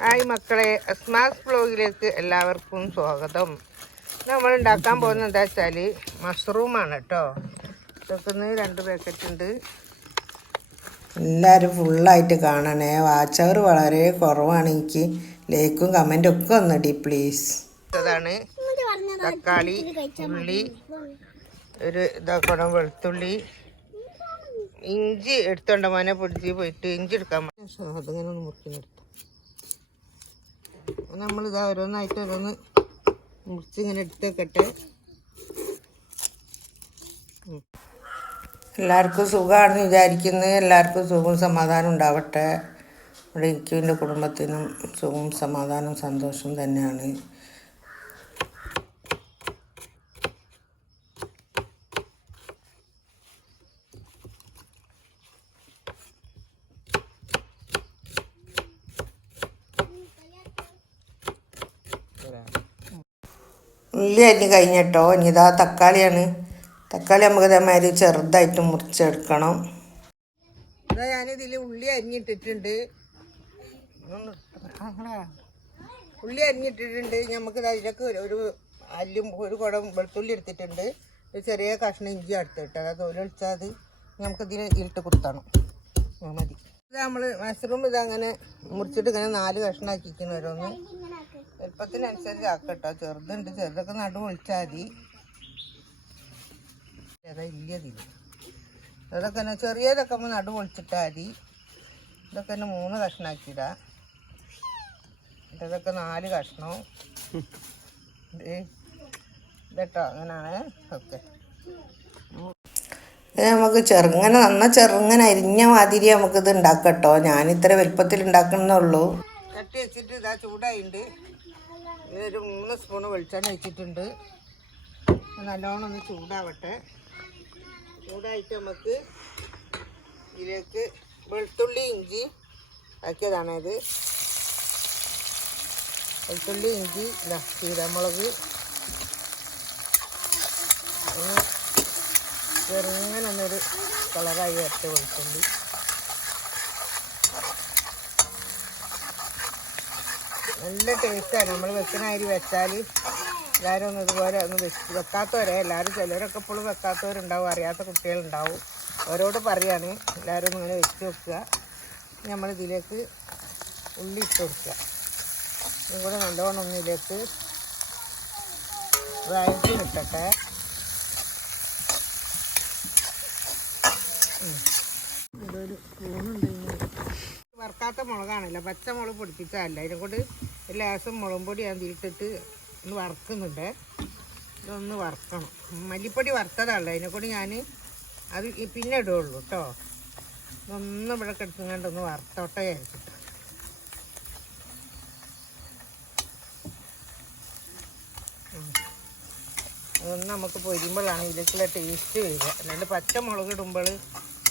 Hi മക്കളെ അസ്മാസ് ബ്ലോഗിലേക്ക് എല്ലാവർക്കും സ്വാഗതം. നമ്മൾ ഉണ്ടാക്കാൻ പോകുന്നത് എന്താ വെച്ചാൽ മഷ്റൂമാണ് കേട്ടോ. ഇതൊക്കെ രണ്ട് പാക്കറ്റ് ഉണ്ട്. എല്ലാവരും ഫുള്ളായിട്ട് കാണണേ. വാച്ചവർ വളരെ കുറവാണ്. എനിക്ക് ലൈക്കും കമന്റും ഒക്കെ ഒന്നിടി പ്ലീസ് അതാണ് തക്കാളി ഉള്ളി ഒരു ഇതാക്കണം വെളുത്തുള്ളി. ഇഞ്ചി എടുത്തോണ്ട മോനെ പൊടിച്ച് പോയിട്ട് ഇഞ്ചി എടുക്കാൻ അതങ്ങനെ ഒന്ന് മുറിച്ചെടുത്തു നമ്മളിതാ ഓരോന്നായിട്ട് ഓരോന്ന് മുറിച്ച് ഇങ്ങനെ എടുത്തേക്കട്ടെ. എല്ലാവർക്കും സുഖമാണെന്ന് വിചാരിക്കുന്നത് എല്ലാവർക്കും സുഖവും സമാധാനം ഉണ്ടാവട്ടെ. ഇവിടെ എനിക്കും എന്റെ കുടുംബത്തിനും സുഖവും സമാധാനവും സന്തോഷവും തന്നെയാണ്. ഉള്ളി അരിഞ്ഞ് കഴിഞ്ഞിട്ടോ? ഇനി ഇതാ തക്കാളിയാണ്. തക്കാളി നമുക്ക് ഇതേമാതിരി ചെറുതായിട്ട് മുറിച്ചെടുക്കണം. ഇതാ ഞാനിതിൽ ഉള്ളി അരിഞ്ഞിട്ടിട്ടുണ്ട്. ഉള്ളി അരിഞ്ഞിട്ടിട്ടുണ്ട്. നമുക്ക് അതിലേക്ക് ഒരു- അല്ലും ഒരു കുടം വെളുത്തുള്ളി എടുത്തിട്ടുണ്ട്. ഒരു ചെറിയ കഷ്ണം ഇഞ്ചി എടുത്തിട്ട് അതായത് തൊലൊളിച്ചാൽ അത് നമുക്ക് ഇതിന് ഇരുട്ട് കുത്തണം. മതി. ഇത് നമ്മൾ മഷ്റൂം ഇതങ്ങനെ മുറിച്ചിട്ട് ഇങ്ങനെ നാല് കഷ്ണം ഓരോന്ന്. എളുപ്പത്തിനനുസരിച്ച് ആക്കട്ടോ ചെറുതുണ്ട് ചെറുതൊക്കെ നടു ഒളിച്ചാൽ മതി. ഇല്ലതില്ല അതൊക്കെ തന്നെ ചെറിയതൊക്കെ നമ്മൾ നടു ഒളിച്ചിട്ടാൽ മതി. ഇതൊക്കെ തന്നെ മൂന്ന് കഷ്ണാക്കിയിടാം. ഇതൊക്കെ നാല് കഷ്ണം. ഇത് ഇതട്ടോ അങ്ങനെയാണ് ഓക്കെ. നമുക്ക് ചെറുങ്ങനെ നന്ന ചെറുങ്ങനെ അരിഞ്ഞ മാതിരി നമുക്കിത് ഉണ്ടാക്കട്ടോ. ഞാനിത്ര വലുപ്പത്തിൽ ഉണ്ടാക്കണമെന്നുള്ളൂ കട്ടി വെച്ചിട്ട് ഇതാ ചൂടായിട്ടുണ്ട് ഒരു മൂന്ന് സ്പൂണ് വെളിച്ചെണ്ണ വെച്ചിട്ടുണ്ട് നല്ലോണം ഒന്ന് ചൂടാവട്ടെ. ചൂടായിട്ട് നമുക്ക് ഇതിലേക്ക് വെളുത്തുള്ളി ഇഞ്ചി ആക്കിയതാണ് ഇത്. വെളുത്തുള്ളി ഇഞ്ചി ഇതാ ചീരമുളക്. ഒന്ന് ചെറുങ്ങനെ ഒന്നൊരു കളറായി വരട്ടെ വെളുത്തുള്ളി. നല്ല ടേസ്റ്റാണ് നമ്മൾ വെക്കുന്ന അരി വെച്ചാൽ എല്ലാവരും ഒന്നും ഇതുപോലെ ഒന്ന് വെച്ച് വെക്കാത്തവരെ എല്ലാവരും ചിലരൊക്കെ ഇപ്പോഴും വെക്കാത്തവരുണ്ടാവും അറിയാത്ത കുട്ടികളുണ്ടാവും. അവരോട് പറയാണ് എല്ലാവരും ഇങ്ങനെ വെച്ച് വെക്കുക. നമ്മൾ ഇതിലേക്ക് ഉള്ളി ഇട്ട് കൊടുക്കുക. ഇതും കൂടെ നല്ലോണം ഒന്നിലേക്ക് വഴറ്റി നിൽക്കട്ടെ ഇതൊരു വറുക്കാത്ത മുളകാണല്ലോ. പച്ചമുളക് പൊടിപ്പിച്ചതല്ല. അതിനെ കൊണ്ട് ഒരു ലേശം മുളകും പൊടി തിരിച്ചിട്ട് ഒന്ന് വറുക്കുന്നുണ്ട്. ഇതൊന്ന് വറുക്കണം. മല്ലിപ്പൊടി വറുത്തതാണല്ലോ അതിനെ കൊണ്ട് ഞാൻ അത് പിന്നെ ഇടുകയുള്ളൂ കേട്ടോ. ഇതൊന്നും ഇവിടെ കിടക്കുന്നുണ്ടൊന്ന് വറുത്തോട്ടെ വിചാരിച്ചിട്ട്. അതൊന്ന് നമുക്ക് പൊരിയുമ്പോഴാണ് ഇതിലേക്കുള്ള ടേസ്റ്റ് വരിക. അല്ലാണ്ട് പച്ചമുളക് ഇടുമ്പോൾ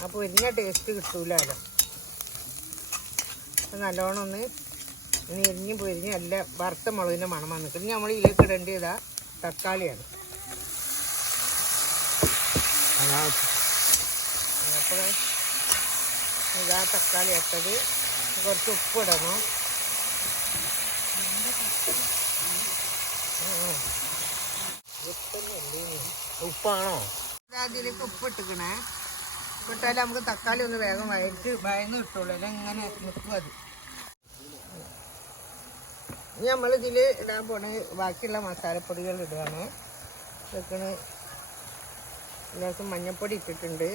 ആ പൊരിഞ്ഞ ടേസ്റ്റ് കിട്ടൂലല്ലോ നല്ലോണം ഒന്ന് നെരിഞ്ഞ് പൊരിഞ്ഞ് നല്ല വറുത്ത മുളകിന്റെ മണം വന്നിട്ട് ഇനി നമ്മൾ ഇതിലേക്ക് ഇടേണ്ടതാ തക്കാളിയാണ്. അപ്പോൾ ഇതാ തക്കാളി ഇട്ടത്. കുറച്ച് ഉപ്പ് ഇടണം. ഉപ്പാണോ? അതിലേക്ക് ഉപ്പ് ഇട്ടിക്കണേ ഉപ്പിട്ടാൽ നമുക്ക് തക്കാളി ഒന്ന് വേഗം വഴറ്റി വഴന്ന് കിട്ടുള്ളൂ അല്ല നിൽക്കും അത്? ഇനി നമ്മൾ ഇതിൽ ഇടാൻ പോണ ബാക്കിയുള്ള മസാലപ്പൊടികൾ ഇടുകയാണ് വെക്കണ എല്ലാവർക്കും മഞ്ഞൾപ്പൊടി ഇട്ടിട്ടുണ്ട്.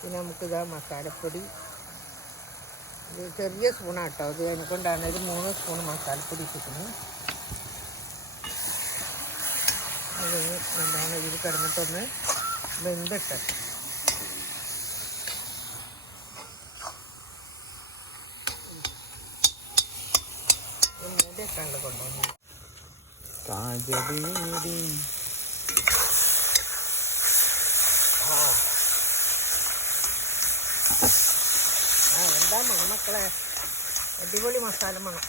പിന്നെ നമുക്കിതാ മസാലപ്പൊടി. ഇത് ചെറിയ സ്പൂണാണ് കേട്ടോ ഇത് അതിനെ കൊണ്ടാണ് ഒരു മൂന്ന് സ്പൂൺ മസാലപ്പൊടി ഇട്ടിട്ടുണ്ട് അത് എന്താണ് ഇതിൽ കിടന്നിട്ടൊന്ന് വെന്തിട്ട് മൂടിയൊക്കെ കൊണ്ടുപോകുന്നത് കൊണ്ടുവന്നു ആ. എന്താ മണം മക്കളെ അടിപൊളി മസാല മണം.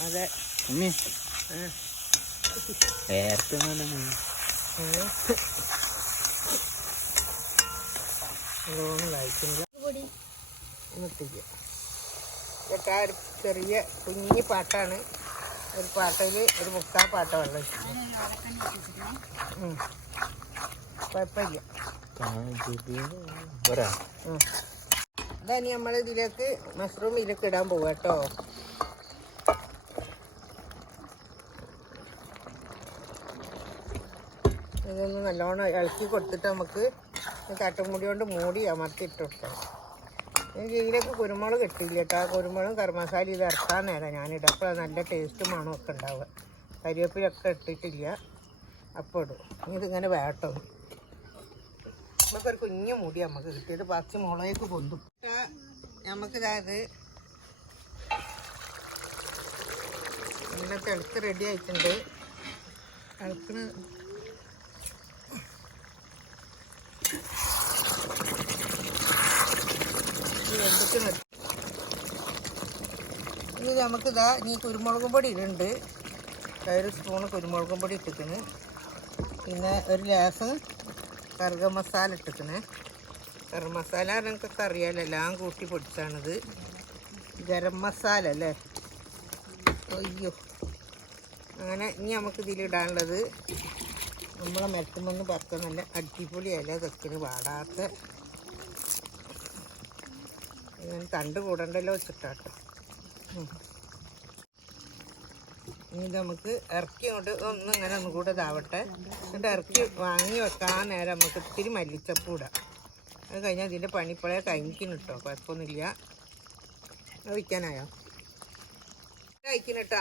അതെ. ഉമ്മി. ആ. നേരത്തെ കേട്ടാ ഒരു ചെറിയ കുഞ്ഞി പാട്ടാണ്. ഒരു പാട്ടയിൽ ഒരു മുക്കാൽ പാട്ട വെള്ളം. കുഴപ്പമില്ല. ഇനി നമ്മൾ ഇതിലേക്ക് മഷ്റൂം ഇതിലേക്ക് ഇടാൻ പോവാ കേട്ടോ. ഇതൊന്ന് നല്ലോണം ഇളക്കി കൊടുത്തിട്ട് നമുക്ക് ഈ തട്ടുമുടി കൊണ്ട് മൂടി അമർത്തിയിട്ട് കൊടുക്കാം ഇതിലേക്ക് കുരുമുളക് കിട്ടില്ല കേട്ടോ. കുരുമുളകും കർമ്മസാലി ഇത് ഇറക്കാൻ നേരം ഞാനിടാം. അപ്പോൾ നല്ല ടേസ്റ്റ് മണമൊക്കെ ഉണ്ടാവുക. കരിവേപ്പിലൊക്കെ ഇട്ടിട്ടില്ല. അപ്പോൾ ഇടും. ഇനി ഇതിങ്ങനെ വേട്ടോ നമുക്കൊരു കുഞ്ഞു മുടി നമുക്ക് കിട്ടിയത് പച്ച മുളകേക്ക് പൊന്തും. നമുക്കിതായത് നല്ല തിളക്ക് റെഡി ആയിട്ടുണ്ട്. തിളക്കിന് വെന്തിട്ട് ഇനി നമുക്കിതാ ഇനി കുരുമുളകും പൊടി ഇടുന്നുണ്ട്. ഒരു സ്പൂണ് കുരുമുളകും പൊടി ഇട്ടിക്കണ് പിന്നെ ഒരു ഗ്ലാസ് കറുക മസാല ഇട്ടിക്കണേ ഗരം മസാല നിങ്ങൾക്കൊക്കെ അറിയാമല്ലോ എല്ലാം കൂട്ടി പൊടിച്ചാണിത്. ഗരം മസാല അല്ലേ? അയ്യോ. അങ്ങനെ ഇനി നമുക്ക് ഇതിലിടാനുള്ളത് നമ്മളെ മരത്തുമെന്ന് പറക്ക നല്ല അടിപൊളി ഇല തെക്കിന് വാടാത്ത ഇങ്ങനെ തണ്ട് കൂടണ്ടല്ലോ വെച്ചിട്ടാട്ടോ. ഇനി നമുക്ക് ഇറക്കി കൊണ്ട് ഒന്ന് ഇങ്ങനെ ഒന്നും കൂടെ ഇതാവട്ടെ. എന്നിട്ട് ഇറക്കി വാങ്ങി വെക്കാൻ നേരം നമുക്ക് ഇത്തിരി മല്ലിച്ചപ്പ് ഇടാം. അത് കഴിഞ്ഞാൽ ഇതിന്റെ പണിപ്പഴേ കഴിക്കണം കേട്ടോ കുഴപ്പമൊന്നുമില്ല. അത് വിൽക്കാനായോ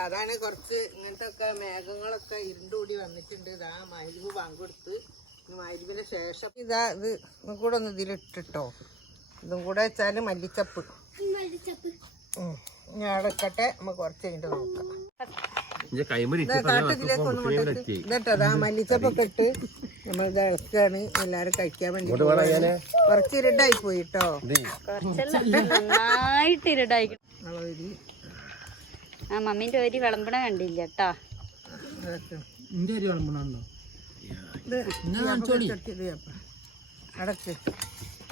അതാണ് കുറച്ച് ഇങ്ങനത്തെ ഒക്കെ മേഘങ്ങളൊക്കെ ഇരുണ്ടുകൂടി വന്നിട്ടുണ്ട്. ഇതാ മരുവ് പങ്കെടുത്ത്. മരുവിന് ശേഷം ഇതാ ഇത്. കൂടെ ഒന്ന് ഇതിലിട്ടിട്ടോ ഇതും കൂടെ വെച്ചാൽ മല്ലിച്ചപ്പ്. ഞാൻ അടക്കട്ടെ. നമുക്ക് കുറച്ച് കഴിഞ്ഞിട്ട് നോക്കാം. ഒന്ന് അതാ മല്ലിച്ചപ്പൊക്കെ ഇട്ട് നമ്മൾ ഇത് ഇളക്കാണ്. എല്ലാരും കഴിക്കാൻ വേണ്ടി. കുറച്ച് ഇരുടായി പോയി കേട്ടോ നന്നായിട്ട് ഇരുടായി. ആ മമ്മീന്റെ ഒരു വിളമ്പണ കണ്ടില്ല കേട്ടോ. അടക്ക്.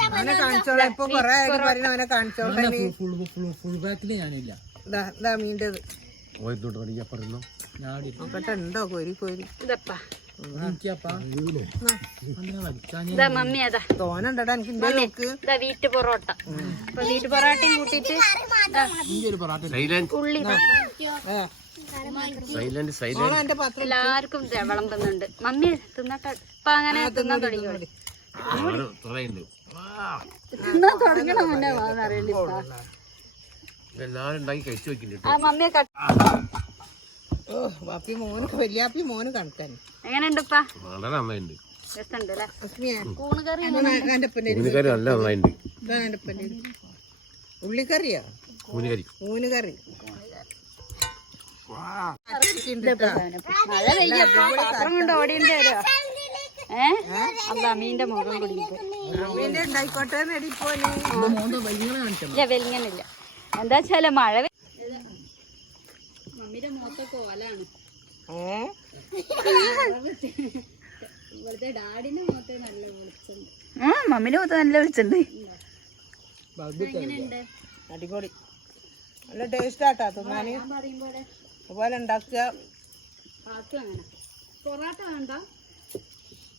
അവനെ കാണിച്ചോളാം. ഇപ്പൊ കൊറേ ആയിട്ട് പറയുന്ന അവനെ കാണിച്ചോളാം. ഫുൾ ഞാനില്ല. മീന്റെത്. നോക്കട്ടെ ഉണ്ടോ? കോരി കോരി. തോനണ്ടടാ എനിക്ക് വീട്ട് പൊറോട്ട. വീട്ട് പൊറോട്ടയും ഉള്ളി എല്ലാവർക്കും ദേ വിളമ്പുന്നുണ്ട് മമ്മി തിന്നട്ടെ. ഇപ്പൊ അങ്ങനെ തിന്നാൻ തുടങ്ങി തുടങ്ങണ മുന്നേ എല്ലാരും ഉണ്ടാക്കി കഴിച്ചു വെക്കുന്നുണ്ട് ആ മമ്മിയെ കട്ട് ഓ വാപ്പി മോന് വലിയാപ്പി മോന് കണക്കാൻ. എങ്ങനെയുണ്ട് വളരെ നന്നായിട്ടുണ്ട്. രസമുണ്ട് അല്ലേ അസ്മിയെ കൂണ് കറി എന്റെ അപ്പന്റെ കൂനുകറി നല്ല നന്നായിട്ടുണ്ട്. ഉള്ളിക്കറിയാ? കൂനുകറി ഊന് കറി മഴ പെയ്യപ്പോ പാത്രം കൊണ്ട് ഓടിയതിന്റെ വരുവാ അല്ല മുഖം അമ്മേന്റെ ഇല്ല വെലിങ്ങനില്ല. എന്താ വെച്ചാൽ മഴ മമ്മിയുടെ മുഖത്തൊക്കെ ഓലാണ്. ഡാഡിന്റെ മുഖത്ത് നല്ല വെളിച്ചുണ്ട് ആ മമ്മിന്റെ മുഖത്ത് നല്ല വെളിച്ചുണ്ട് അടിപൊളി. നല്ല ടേസ്റ്റ് ആട്ടാ തിന്നാന്. അതുപോലെ ഉണ്ടാക്കുക. പൊറാട്ട വേണ്ട.